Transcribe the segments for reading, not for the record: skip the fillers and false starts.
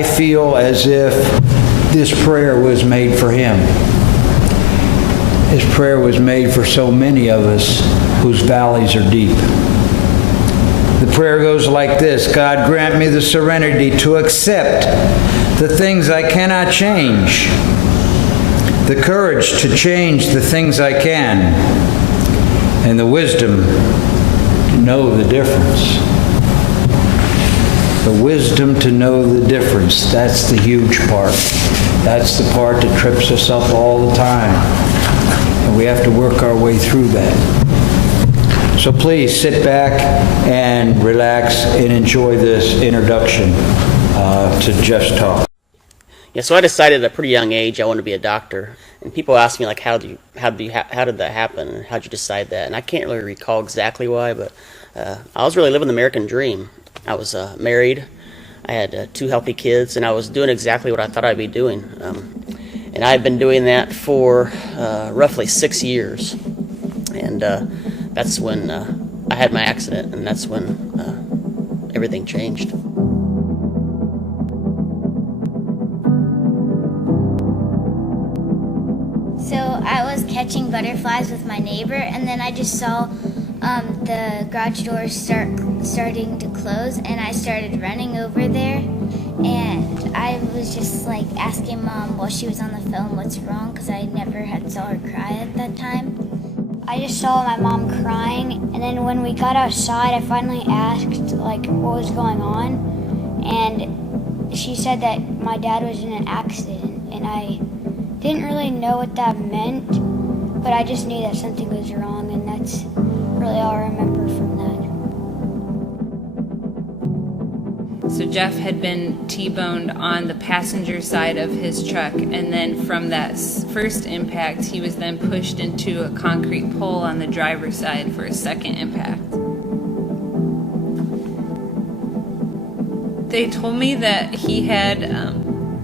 I feel as if this prayer was made for him. This prayer was made for so many of us whose valleys are deep. The prayer goes like this: God, grant me the serenity to accept the things I cannot change, the courage to change the things I can, and the wisdom to know the difference. The wisdom to know the difference. That's the huge part. That's the part that trips us up all the time. And we have to work our way through that. So please sit back and relax and enjoy this introduction to Jeff's talk. Yeah, so I decided at a pretty young age I wanted to be a doctor. And people ask me, like, how did that happen? And how'd you decide that? And I can't really recall exactly why, but I was really living the American dream. I was married, I had 2 healthy kids, and I was doing exactly what I thought I'd be doing. And I've been doing that for roughly 6 years. And that's when I had my accident, and that's when everything changed. So I was catching butterflies with my neighbor, and then I just saw the garage doors starting to close, and I started running over there, and I was just like asking Mom while she was on the phone what's wrong, because I never had saw her cry at that time. I just saw my mom crying, and then when we got outside, I finally asked like what was going on, and she said that my dad was in an accident, and I didn't really know what that meant, but I just knew that something was wrong, and that's really all I remember from that. So Jeff had been T-boned on the passenger side of his truck, and then from that first impact, he was then pushed into a concrete pole on the driver's side for a second impact. They told me that he had,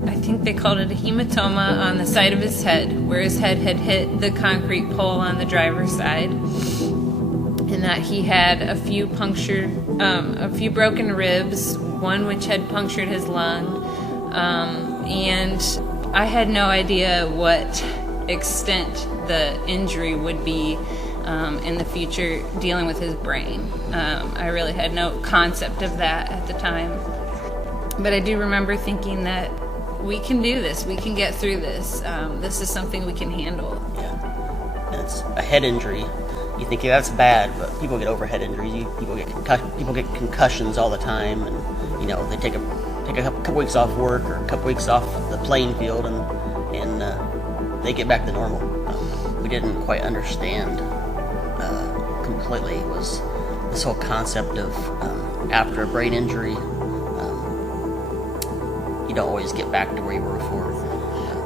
I think they called it a hematoma on the side of his head, where his head had hit the concrete pole on the driver's side, and that he had a few broken ribs, one which had punctured his lung, and I had no idea what extent the injury would be in the future dealing with his brain. I really had no concept of that at the time. But I do remember thinking that we can do this, we can get through this, this is something we can handle. Yeah, and it's a head injury. You think, yeah, that's bad, but people get overhead injuries. People get concussions all the time, and you know they take a couple weeks off work or a couple weeks off the playing field, and they get back to normal. We didn't quite understand completely was this whole concept of after a brain injury, you don't always get back to where you were before.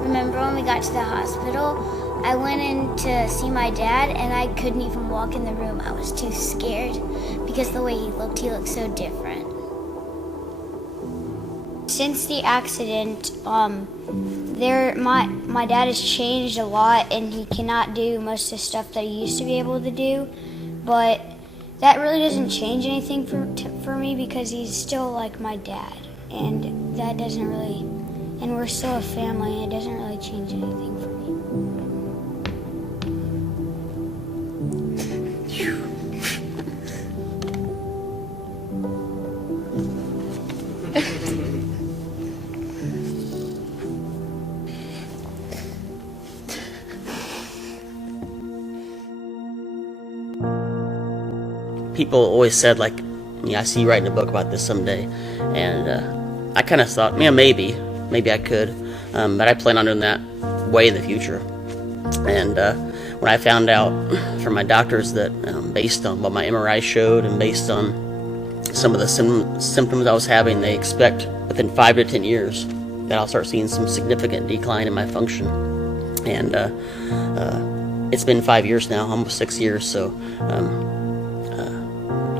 Remember when we got to the hospital? I went in to see my dad, and I couldn't even walk in the room. I was too scared because the way he looked so different. Since the accident, my dad has changed a lot, and he cannot do most of the stuff that he used to be able to do. But that really doesn't change anything for me because he's still like my dad, and that doesn't really. And we're still a family, and it doesn't really change anything for me. People always said, like, I see you writing a book about this someday, and I kind of thought, maybe I could, but I plan on doing that way in the future. And when I found out from my doctors that based on what my MRI showed and based on some of the symptoms I was having, they expect within 5 to 10 years that I'll start seeing some significant decline in my function. And it's been 5 years now, almost 6 years, so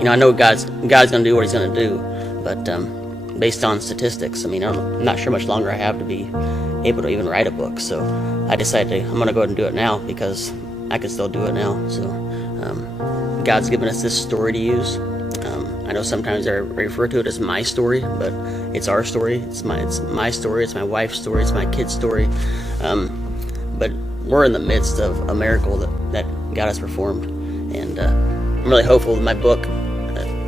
I know God's going to do what he's going to do, but based on statistics, I'm not sure much longer I have to be able to even write a book, so I decided I'm going to go ahead and do it now because I can still do it now. So God's given us this story to use. I know sometimes I refer to it as my story, but it's our story. It's my story. It's my wife's story. It's my kid's story. But we're in the midst of a miracle that God has performed, and I'm really hopeful that my book,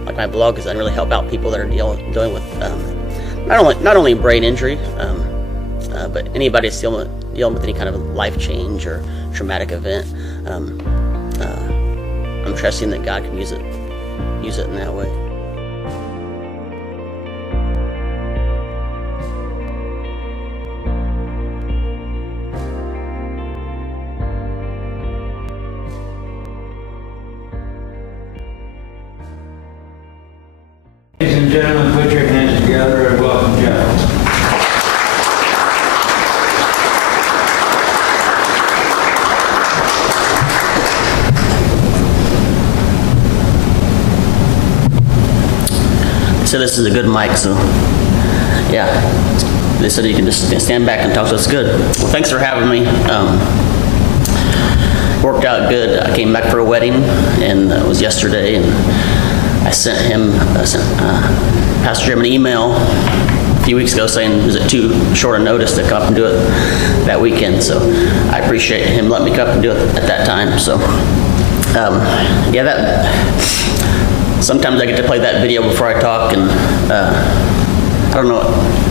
like my blog, is going to really help out people that are dealing with not only brain injury, but anybody that's dealing with any kind of life change or traumatic event. I'm trusting that God can use it in that way. Ladies and gentlemen, put your hands together and welcome Giles. So this is a good mic, so yeah. They said you can just stand back and talk, so it's good. Well, thanks for having me. Worked out good. I came back for a wedding, and it was yesterday, and I sent Pastor Jim an email a few weeks ago saying, is it too short a notice to come up and do it that weekend? So I appreciate him letting me come up and do it at that time. So sometimes I get to play that video before I talk, and I don't know.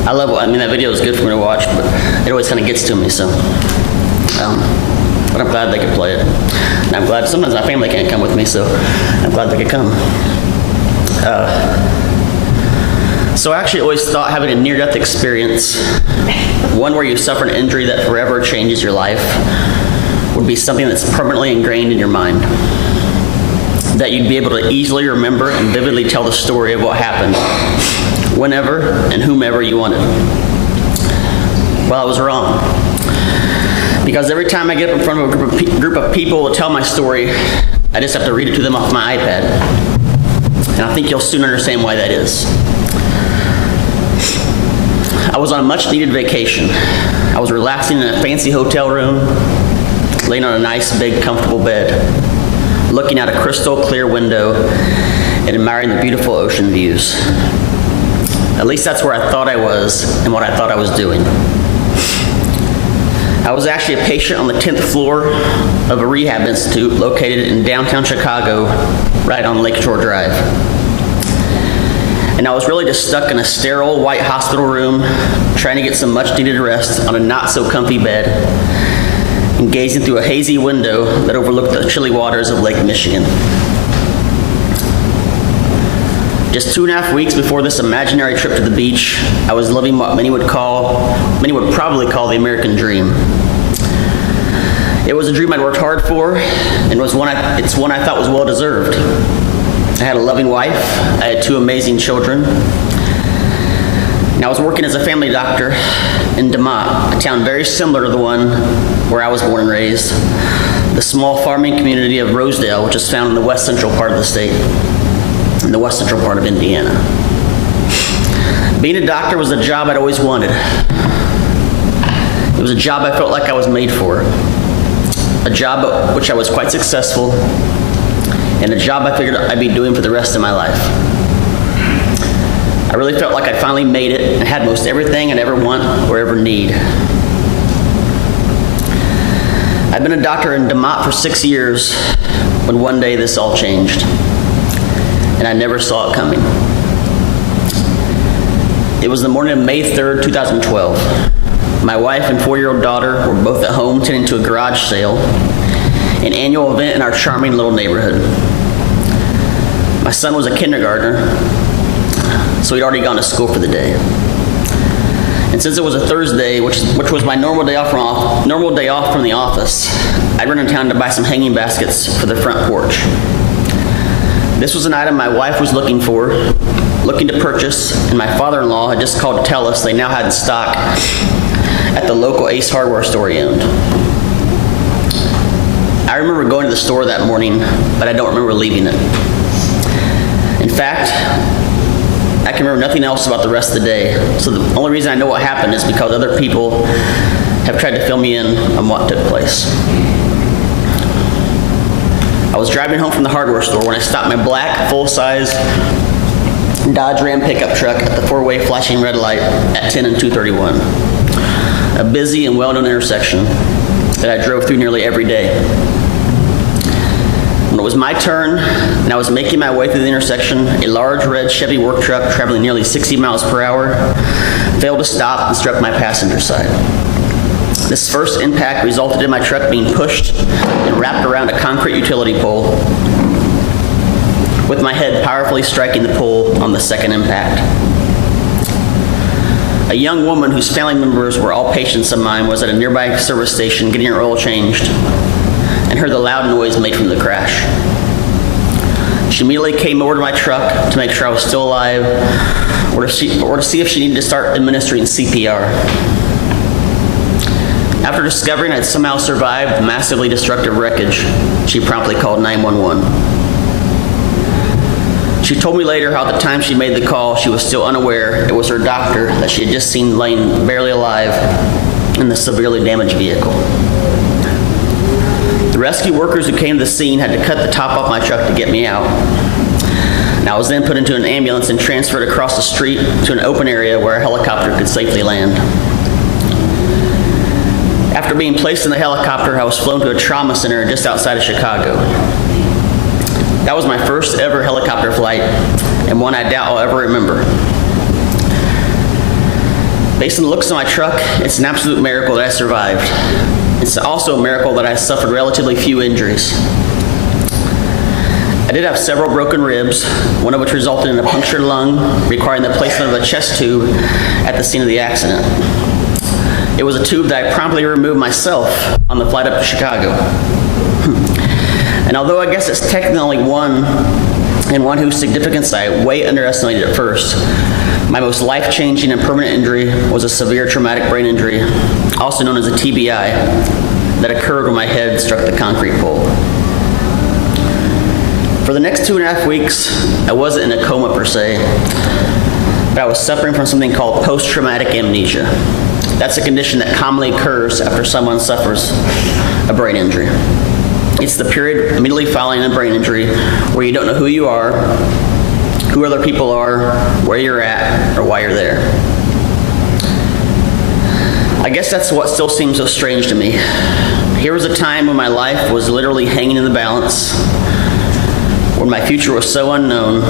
That video is good for me to watch, but it always kind of gets to me. So, but I'm glad they could play it. And I'm glad sometimes my family can't come with me, so I'm glad they could come. So I actually always thought having a near-death experience, one where you suffer an injury that forever changes your life, would be something that's permanently ingrained in your mind. That you'd be able to easily remember and vividly tell the story of what happened, whenever and whomever you wanted. Well, I was wrong. Because every time I get up in front of a group of people to tell my story, I just have to read it to them off my iPad. And I think you'll soon understand why that is. I was on a much-needed vacation. I was relaxing in a fancy hotel room, laying on a nice, big, comfortable bed, looking out a crystal clear window and admiring the beautiful ocean views. At least that's where I thought I was and what I thought I was doing. I was actually a patient on the 10th floor of a rehab institute located in downtown Chicago, right on Lakeshore Drive. And I was really just stuck in a sterile white hospital room, trying to get some much needed rest on a not so comfy bed, and gazing through a hazy window that overlooked the chilly waters of Lake Michigan. Just 2.5 weeks before this imaginary trip to the beach, I was living what many would probably call the American dream. It was a dream I'd worked hard for, and it's one I thought was well deserved. I had a loving wife, I had 2 amazing children, and I was working as a family doctor in DeMott, a town very similar to the one where I was born and raised, the small farming community of Rosedale, which is found in the west central part of the state, in the west central part of Indiana. Being a doctor was a job I'd always wanted. It was a job I felt like I was made for, a job at which I was quite successful, and a job I figured I'd be doing for the rest of my life. I really felt like I'd finally made it and had most everything I'd ever want or ever need. I'd been a doctor in DeMott for 6 years when one day this all changed, and I never saw it coming. It was the morning of May 3rd, 2012. My wife and 4-year-old daughter were both at home tending to a garage sale, an annual event in our charming little neighborhood. My son was a kindergartner, so he'd already gone to school for the day. And since it was a Thursday, which was my normal day off from the office, I ran in town to buy some hanging baskets for the front porch. This was an item my wife was looking to purchase, and my father-in-law had just called to tell us they now had in stock at the local Ace Hardware store he owned. I remember going to the store that morning, but I don't remember leaving it. In fact, I can remember nothing else about the rest of the day, so the only reason I know what happened is because other people have tried to fill me in on what took place. I was driving home from the hardware store when I stopped my black, full-size Dodge Ram pickup truck at the four-way flashing red light at 10 and 231, a busy and well-known intersection that I drove through nearly every day. When it was my turn and I was making my way through the intersection, a large red Chevy work truck traveling nearly 60 miles per hour failed to stop and struck my passenger side. This first impact resulted in my truck being pushed and wrapped around a concrete utility pole, with my head powerfully striking the pole on the second impact. A young woman whose family members were all patients of mine was at a nearby service station getting her oil changed and heard the loud noise made from the crash. She immediately came over to my truck to make sure I was still alive or to see if she needed to start administering CPR. After discovering I'd somehow survived the massively destructive wreckage, she promptly called 911. She told me later how at the time she made the call, she was still unaware it was her doctor that she had just seen laying barely alive in the severely damaged vehicle. The rescue workers who came to the scene had to cut the top off my truck to get me out. And I was then put into an ambulance and transferred across the street to an open area where a helicopter could safely land. After being placed in the helicopter, I was flown to a trauma center just outside of Chicago. That was my first ever helicopter flight, and one I doubt I'll ever remember. Based on the looks of my truck, it's an absolute miracle that I survived. It's also a miracle that I suffered relatively few injuries. I did have several broken ribs, one of which resulted in a punctured lung, requiring the placement of a chest tube at the scene of the accident. It was a tube that I promptly removed myself on the flight up to Chicago. And although I guess it's technically one whose significance I way underestimated at first, my most life-changing and permanent injury was a severe traumatic brain injury, also known as a TBI, that occurred when my head struck the concrete pole. For the next 2.5 weeks, I wasn't in a coma per se, but I was suffering from something called post-traumatic amnesia. That's a condition that commonly occurs after someone suffers a brain injury. It's the period immediately following a brain injury where you don't know who you are, who other people are, where you're at, or why you're there. I guess that's what still seems so strange to me. Here was a time when my life was literally hanging in the balance, when my future was so unknown,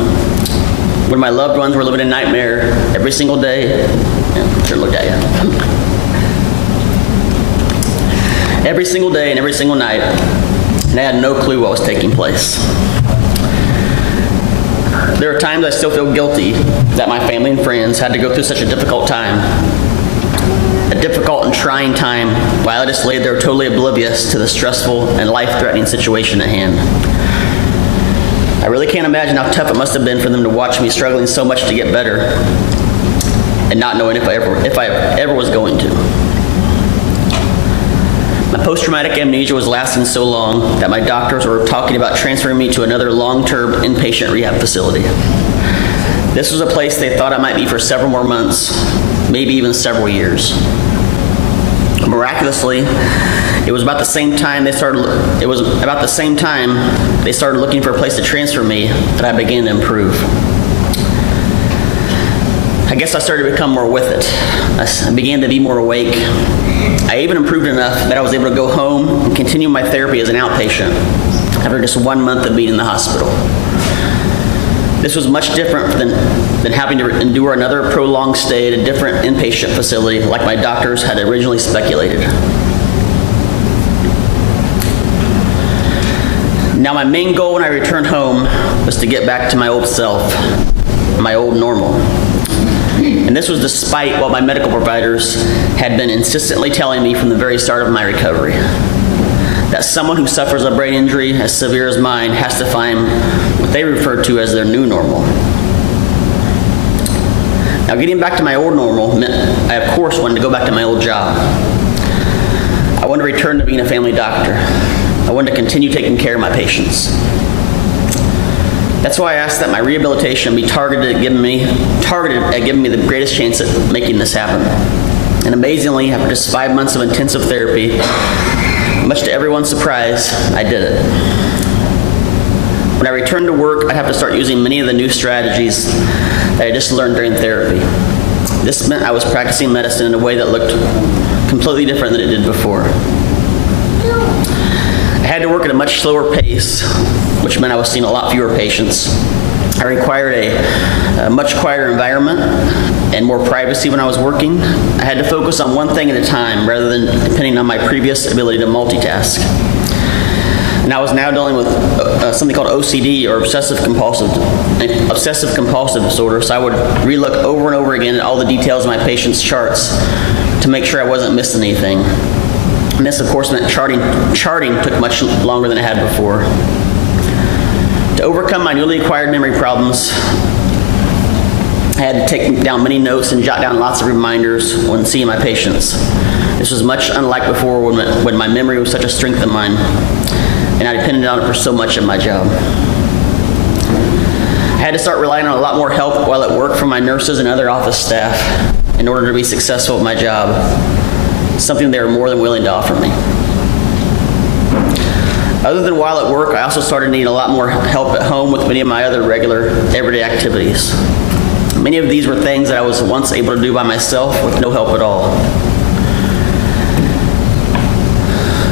when my loved ones were living a nightmare every single day. Yeah, sure looked at you. Every single day and every single night, and I had no clue what was taking place. There are times I still feel guilty that my family and friends had to go through such a difficult time, a difficult and trying time, while I just laid there totally oblivious to the stressful and life-threatening situation at hand. I really can't imagine how tough it must have been for them to watch me struggling so much to get better and not knowing if I ever was going to. My post-traumatic amnesia was lasting so long that my doctors were talking about transferring me to another long-term inpatient rehab facility. This was a place they thought I might be for several more months, maybe even several years. Miraculously, it was about the same time they started looking for a place to transfer me that I began to improve. I guess I started to become more with it. I began to be more awake. I even improved enough that I was able to go home and continue my therapy as an outpatient after just 1 month of being in the hospital. This was much different than having to endure another prolonged stay at a different inpatient facility like my doctors had originally speculated. Now, my main goal when I returned home was to get back to my old self, my old normal. And this was despite what my medical providers had been insistently telling me from the very start of my recovery. That someone who suffers a brain injury as severe as mine has to find what they refer to as their new normal. Now, getting back to my old normal meant I, of course, wanted to go back to my old job. I wanted to return to being a family doctor. I wanted to continue taking care of my patients. That's why I asked that my rehabilitation be targeted at giving me the greatest chance at making this happen. And amazingly, after just 5 months of intensive therapy, much to everyone's surprise, I did it. When I returned to work, I'd have to start using many of the new strategies that I just learned during therapy. This meant I was practicing medicine in a way that looked completely different than it did before. I had to work at a much slower pace, which meant I was seeing a lot fewer patients. I required a much quieter environment and more privacy when I was working. I had to focus on one thing at a time rather than depending on my previous ability to multitask. And I was now dealing with something called OCD, or obsessive compulsive disorder, so I would relook over and over again at all the details of my patient's charts to make sure I wasn't missing anything. And this, of course, meant charting took much longer than it had before. To overcome my newly acquired memory problems, I had to take down many notes and jot down lots of reminders when seeing my patients. This was much unlike before when my memory was such a strength of mine, and I depended on it for so much of my job. I had to start relying on a lot more help while at work from my nurses and other office staff in order to be successful at my job, something they were more than willing to offer me. Other than while at work, I also started needing a lot more help at home with many of my other regular, everyday activities. Many of these were things that I was once able to do by myself with no help at all.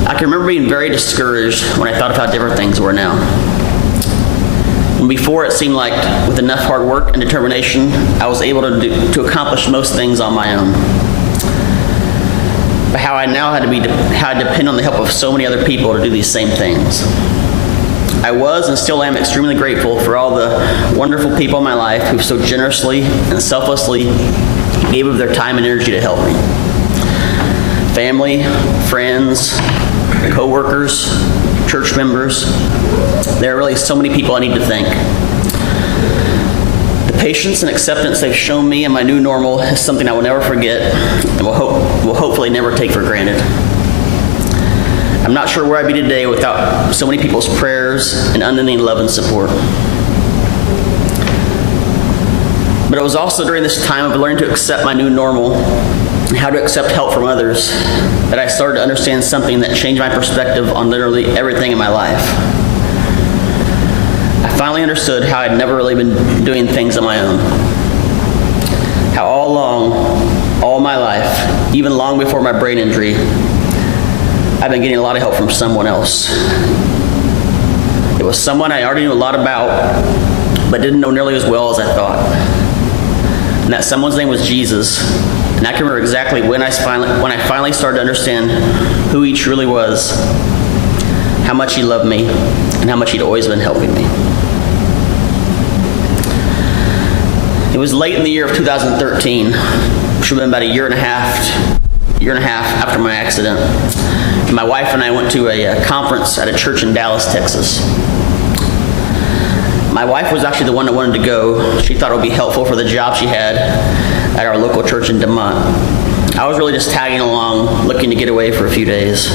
I can remember being very discouraged when I thought of how different things were now. When before it seemed like with enough hard work and determination, I was able to accomplish most things on my own. But how I now had to depend on the help of so many other people to do these same things. I was and still am extremely grateful for all the wonderful people in my life who so generously and selflessly gave of their time and energy to help me. Family, friends, co-workers, church members. There are really so many people I need to thank. The patience and acceptance they've shown me in my new normal is something I will never forget and will hopefully never take for granted. I'm not sure where I'd be today without so many people's prayers and unending love and support. But it was also during this time of learning to accept my new normal and how to accept help from others that I started to understand something that changed my perspective on literally everything in my life. I finally understood how I'd never really been doing things on my own. How all along, all my life, even long before my brain injury, I've been getting a lot of help from someone else. It was someone I already knew a lot about, but didn't know nearly as well as I thought. And that someone's name was Jesus. And I can remember exactly when I finally started to understand who he truly was, how much he loved me, and how much he'd always been helping me. It was late in the year of 2013, which would have been about a year and a half after my accident. And my wife and I went to a conference at a church in Dallas, Texas. My wife was actually the one that wanted to go. She thought it would be helpful for the job she had at our local church in DeMont. I was really just tagging along, looking to get away for a few days.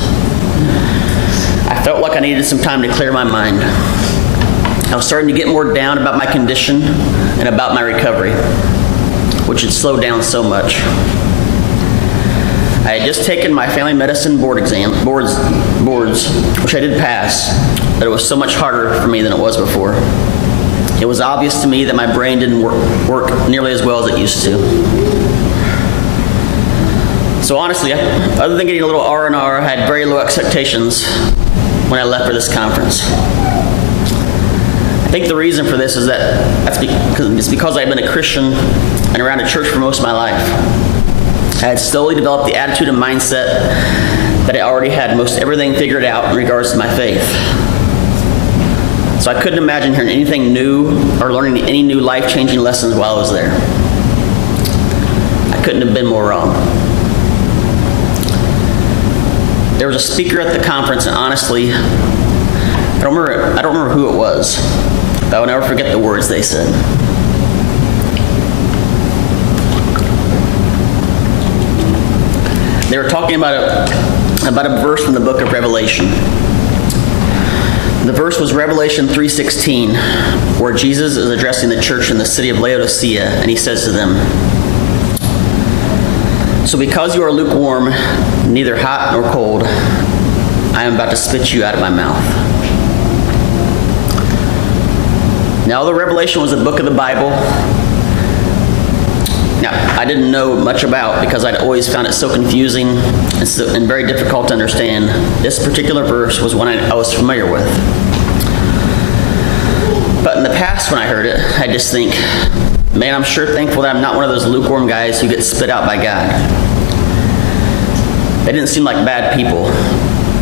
I felt like I needed some time to clear my mind. I was starting to get more down about my condition and about my recovery, which had slowed down so much. I had just taken my family medicine boards, which I did pass, but it was so much harder for me than it was before. It was obvious to me that my brain didn't work nearly as well as it used to. So honestly, other than getting a little R&R, I had very low expectations when I left for this conference. I think the reason for this is it's because I've been a Christian and around a church for most of my life. I had slowly developed the attitude and mindset that I already had most everything figured out in regards to my faith. So I couldn't imagine hearing anything new or learning any new life-changing lessons while I was there. I couldn't have been more wrong. There was a speaker at the conference, and honestly, I don't remember who it was, but I will never forget the words they said. They were talking about a verse from the book of Revelation. The verse was Revelation 3:16, where Jesus is addressing the church in the city of Laodicea, and he says to them, "So because you are lukewarm, neither hot nor cold, I am about to spit you out of my mouth." Now, although Revelation was a book of the Bible, I didn't know much about because I'd always found it so confusing and very difficult to understand. This particular verse was one I was familiar with. But in the past when I heard it, I just think, man, I'm sure thankful that I'm not one of those lukewarm guys who get spit out by God. They didn't seem like bad people.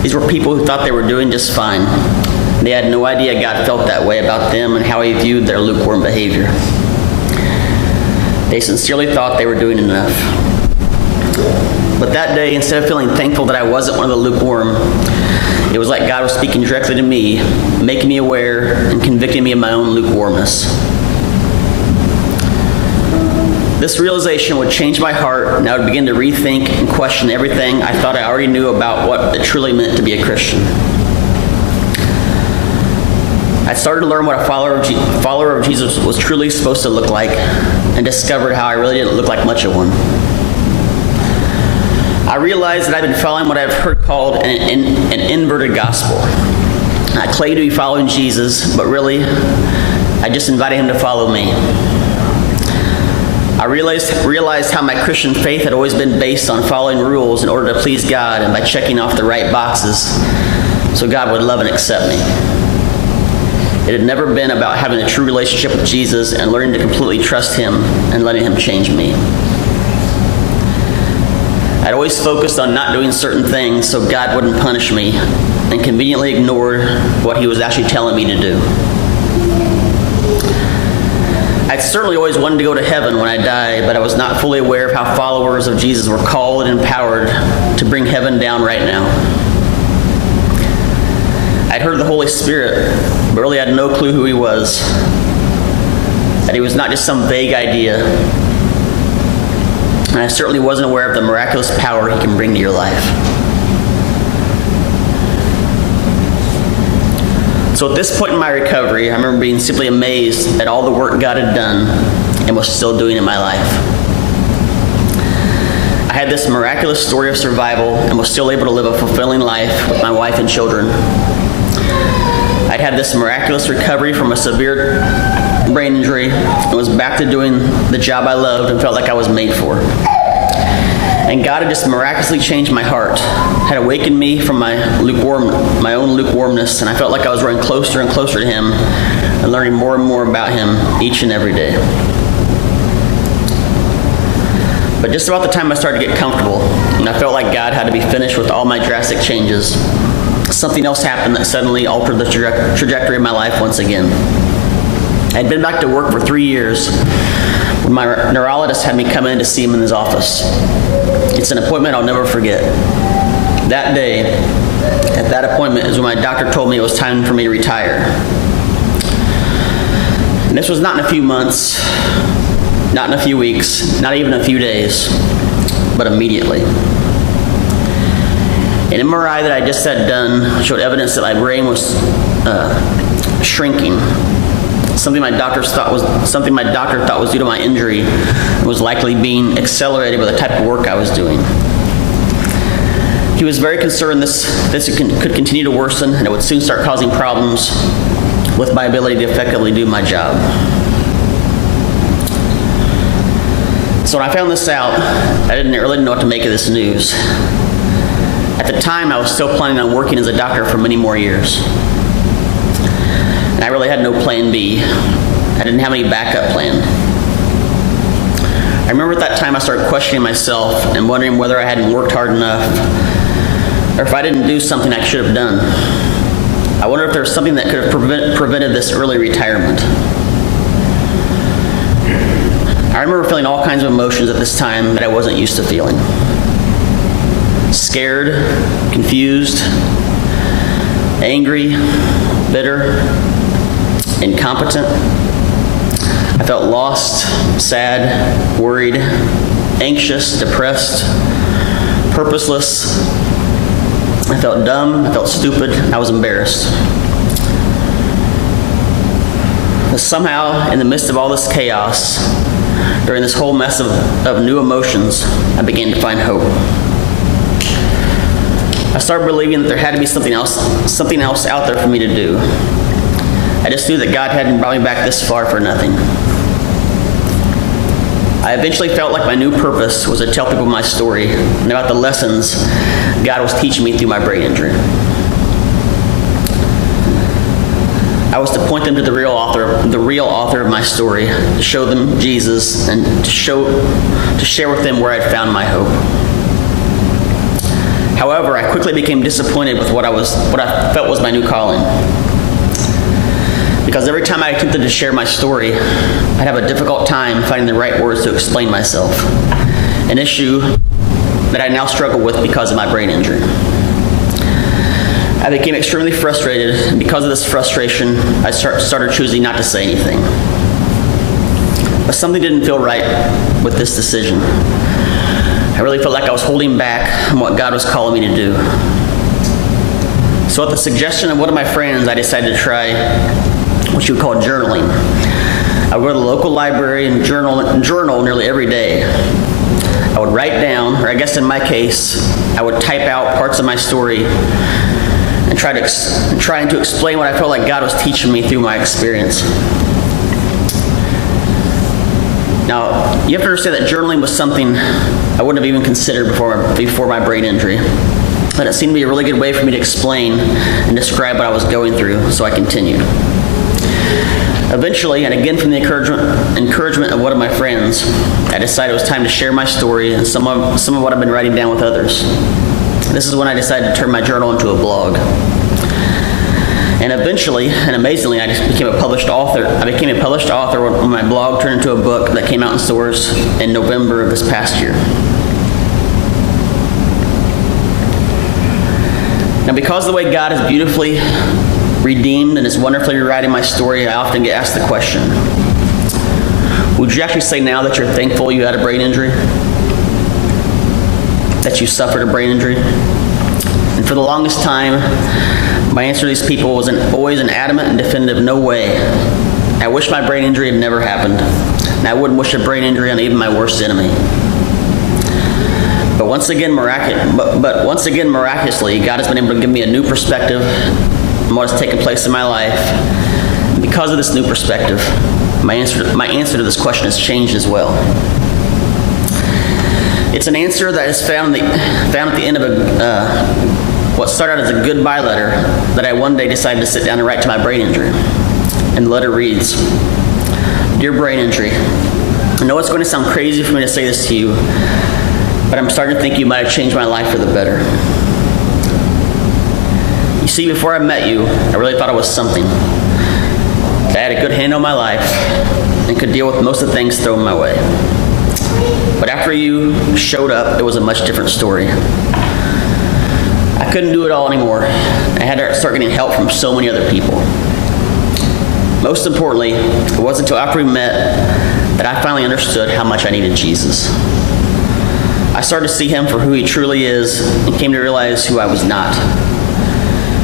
These were people who thought they were doing just fine. They had no idea God felt that way about them and how he viewed their lukewarm behavior. They sincerely thought they were doing enough. But that day, instead of feeling thankful that I wasn't one of the lukewarm, it was like God was speaking directly to me, making me aware and convicting me of my own lukewarmness. This realization would change my heart, and I would begin to rethink and question everything I thought I already knew about what it truly meant to be a Christian. I started to learn what a follower of Jesus was truly supposed to look like, and discovered how I really didn't look like much of one. I realized that I've been following what I've heard called an inverted gospel. I claimed to be following Jesus, but really, I just invited him to follow me. I realized how my Christian faith had always been based on following rules in order to please God and by checking off the right boxes so God would love and accept me. It had never been about having a true relationship with Jesus and learning to completely trust him and letting him change me. I'd always focused on not doing certain things so God wouldn't punish me, and conveniently ignored what he was actually telling me to do. I'd certainly always wanted to go to heaven when I died, but I was not fully aware of how followers of Jesus were called and empowered to bring heaven down right now. I'd heard of the Holy Spirit, but really had no clue who he was. That he was not just some vague idea. And I certainly wasn't aware of the miraculous power he can bring to your life. So at this point in my recovery, I remember being simply amazed at all the work God had done and was still doing in my life. I had this miraculous story of survival and was still able to live a fulfilling life with my wife and children. I'd had this miraculous recovery from a severe brain injury and was back to doing the job I loved and felt like I was made for. And God had just miraculously changed my heart, had awakened me from my own lukewarmness, and I felt like I was running closer and closer to him and learning more and more about him each and every day. But just about the time I started to get comfortable, and I felt like God had to be finished with all my drastic changes, something else happened that suddenly altered the trajectory of my life once again. I'd been back to work for 3 years when my neurologist had me come in to see him in his office. It's an appointment I'll never forget. That day, at that appointment, is when my doctor told me it was time for me to retire. And this was not in a few months, not in a few weeks, not even a few days, but immediately. An MRI that I just had done showed evidence that my brain was shrinking. Something my doctor thought was due to my injury and was likely being accelerated by the type of work I was doing. He was very concerned this could continue to worsen and it would soon start causing problems with my ability to effectively do my job. So when I found this out, I didn't really know what to make of this news. At the time, I was still planning on working as a doctor for many more years. And I really had no plan B. I didn't have any backup plan. I remember at that time I started questioning myself and wondering whether I hadn't worked hard enough or if I didn't do something I should have done. I wonder if there was something that could have prevented this early retirement. I remember feeling all kinds of emotions at this time that I wasn't used to feeling. Scared, confused, angry, bitter, incompetent. I felt lost, sad, worried, anxious, depressed, purposeless. I felt dumb, I felt stupid, I was embarrassed. But somehow, in the midst of all this chaos, during this whole mess of new emotions, I began to find hope. I started believing that there had to be something else out there for me to do. I just knew that God hadn't brought me back this far for nothing. I eventually felt like my new purpose was to tell people my story and about the lessons God was teaching me through my brain injury. I was to point them to the real author of my story, to show them Jesus, and to share with them where I'd found my hope. However, I quickly became disappointed with what I felt was my new calling. Because every time I attempted to share my story, I'd have a difficult time finding the right words to explain myself, an issue that I now struggle with because of my brain injury. I became extremely frustrated, and because of this frustration, I started choosing not to say anything. But something didn't feel right with this decision. I really felt like I was holding back on what God was calling me to do. So at the suggestion of one of my friends, I decided to try what you would call journaling. I would go to the local library and journal nearly every day. I would write down, or I guess in my case, I would type out parts of my story and trying to explain what I felt like God was teaching me through my experience. Now, you have to understand that journaling was something I wouldn't have even considered before my brain injury. But it seemed to be a really good way for me to explain and describe what I was going through, so I continued. Eventually, and again from the encouragement of one of my friends, I decided it was time to share my story and some of what I've been writing down with others. This is when I decided to turn my journal into a blog. And eventually, and amazingly, I just became a published author. I became a published author when my blog turned into a book that came out in stores in November of this past year. Now, because of the way God has beautifully redeemed and is wonderfully rewriting my story, I often get asked the question, would you actually say now that you're thankful you had a brain injury? That you suffered a brain injury? And for the longest time, my answer to these people was always an adamant and definitive no way. I wish my brain injury had never happened, and I wouldn't wish a brain injury on even my worst enemy. But once again, miraculously, God has been able to give me a new perspective on what has taken place in my life. And because of this new perspective, my answer to this question has changed as well. It's an answer that is found at the end of what started out as a goodbye letter that I one day decided to sit down and write to my brain injury. And the letter reads, "Dear brain injury, I know it's going to sound crazy for me to say this to you, but I'm starting to think you might have changed my life for the better. You see, before I met you, I really thought I was something. I had a good handle on my life and could deal with most of the things thrown my way. But after you showed up, it was a much different story. I couldn't do it all anymore. I had to start getting help from so many other people. Most importantly, it wasn't until after we met that I finally understood how much I needed Jesus. I started to see him for who he truly is and came to realize who I was not.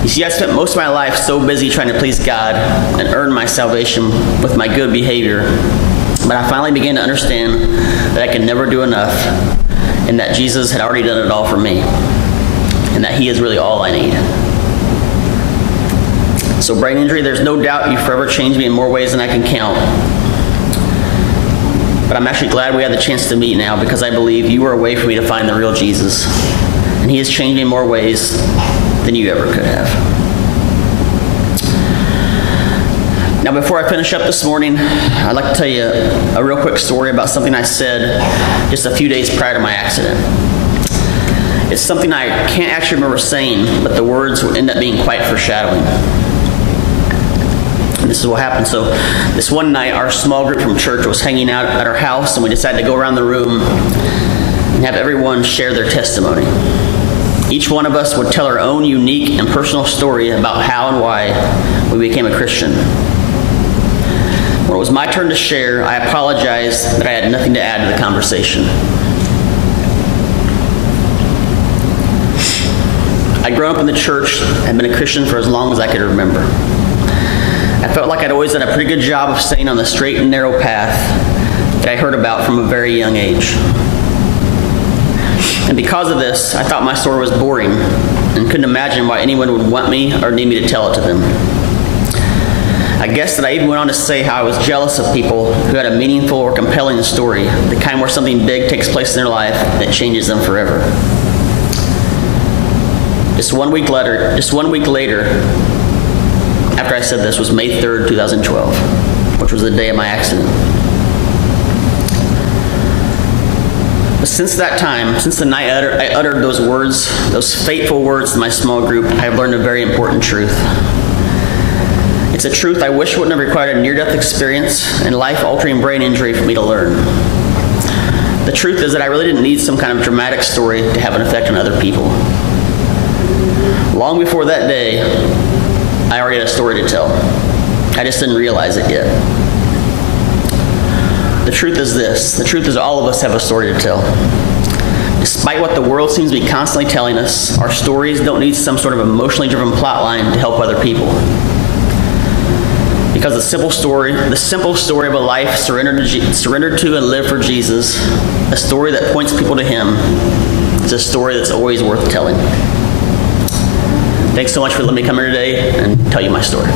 You see, I spent most of my life so busy trying to please God and earn my salvation with my good behavior, but I finally began to understand that I could never do enough and that Jesus had already done it all for me and that he is really all I need. So brain injury, there's no doubt you forever changed me in more ways than I can count. But I'm actually glad we had the chance to meet now because I believe you were a way for me to find the real Jesus. And he has changed me in more ways than you ever could have. Now, before I finish up this morning, I'd like to tell you a real quick story about something I said just a few days prior to my accident. It's something I can't actually remember saying, but the words would end up being quite foreshadowing. And this is what happened. So this one night, our small group from church was hanging out at our house, and we decided to go around the room and have everyone share their testimony. Each one of us would tell our own unique and personal story about how and why we became a Christian. When it was my turn to share, I apologized that I had nothing to add to the conversation. I'd grown up in the church and been a Christian for as long as I could remember. I felt like I'd always done a pretty good job of staying on the straight and narrow path that I heard about from a very young age. And because of this, I thought my story was boring and couldn't imagine why anyone would want me or need me to tell it to them. I guess that I even went on to say how I was jealous of people who had a meaningful or compelling story, the kind where something big takes place in their life that changes them forever. Just one week later, after I said this, was May 3rd, 2012, which was the day of my accident. But since that time, since the night I uttered those words, those fateful words to my small group, I have learned a very important truth. It's a truth I wish wouldn't have required a near-death experience and life-altering brain injury for me to learn. The truth is that I really didn't need some kind of dramatic story to have an effect on other people. Long before that day, I already had a story to tell. I just didn't realize it yet. The truth is this. The truth is all of us have a story to tell. Despite what the world seems to be constantly telling us, our stories don't need some sort of emotionally driven plot line to help other people. Because the simple story of a life surrendered to and lived for Jesus, a story that points people to Him, is a story that's always worth telling. Thanks so much for letting me come here today and tell you my story.